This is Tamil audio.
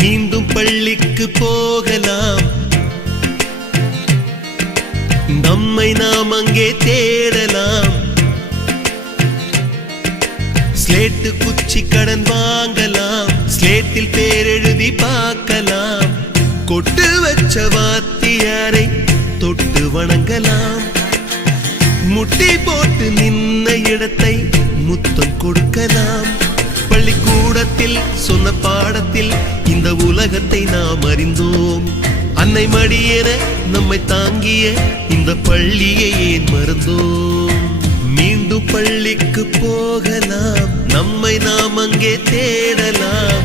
மீண்டும் பள்ளிக்கு போகலாம், நம்மை நாம் அங்கே தேடலாம். ஸ்லேட்டு குச்சி கடன் வாங்கலாம், ஸ்லேட்டில் பேர் எழுதி பார்க்கலாம். கொட்டு வச்ச வாத்தியாரை தொட்டு வணங்கலாம், முட்டி போட்டு நின்ன இடத்தை முத்தம் கொடுக்கலாம். பள்ளிக்கூடத்தில் சொன்ன பாடத்தில் இந்த உலகத்தை நாம் அறிந்தோம். அன்னை மடியென நம்மை தாங்கிய இந்த பள்ளியை ஏன் மறந்தோம்? மீண்டும் பள்ளிக்கு போகலாம், நம்மை நாம் அங்கே தேடலாம்.